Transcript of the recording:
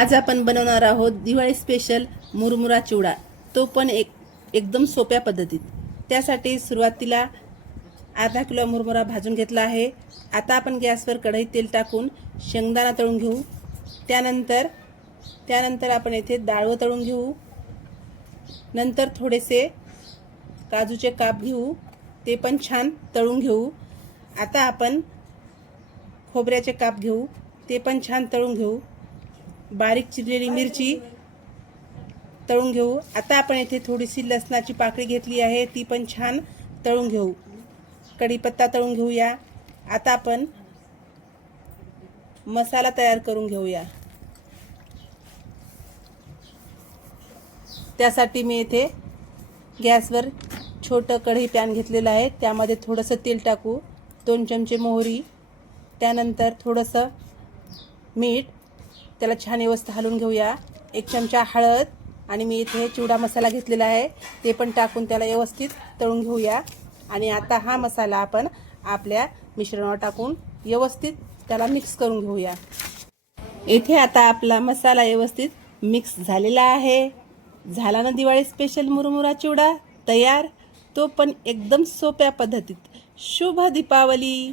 आज आपण बनवणार आहोत दिवाळी स्पेशल मुरमुरा चिवडा. तो पण एक एकदम सोप्या पद्धतीत. त्यासाठी सुरुवातीला अर्धा किलो मुरमुरा भाजून घेतला आहे. आता आपण गॅसवर कढईत तेल टाकून शेंगदाणा तळून घेऊ. त्यानंतर त्यानंतर आपण येथे डाळवं तळून घेऊ. नंतर थोडेसे काजूचे काप घेऊ. ते पण छान तळून घेऊ. आता आपण खोबऱ्याचे काप घेऊ. ते पण छान तळून घेऊ. बारीक चिरलेली मिरची तळून घेऊ. आता आपण येथे थोडीशी लसणाची पाकळी घेतली आहे. ती पण छान तळून घेऊ. कढीपत्ता तळून घेऊया. आता आपण मसाला तयार करून घेऊया. त्यासाठी मी येथे गॅसवर छोटं कढई पॅन घेतलेलं आहे. त्यामध्ये थोडंसं तेल टाकू. दोन चमचे मोहरी. त्यानंतर थोडंसं मीठ. त्याला छान व्यवस्थित हलवून घेऊया. एक चमचा हळद आणि मी इथे चिवडा मसाला घेतलेला आहे. ते पण टाकून त्याला व्यवस्थित तळून घेऊया. आणि आता हा मसाला आपण आपल्या मिश्रणावर टाकून व्यवस्थित त्याला मिक्स करून घेऊया. येथे आता आपला मसाला व्यवस्थित मिक्स झालेला आहे. झाला ना दिवाळी स्पेशल मुरमुरा चिवडा? तयार? तो पण एकदम सोप्या पद्धतीत. शुभ दीपावली!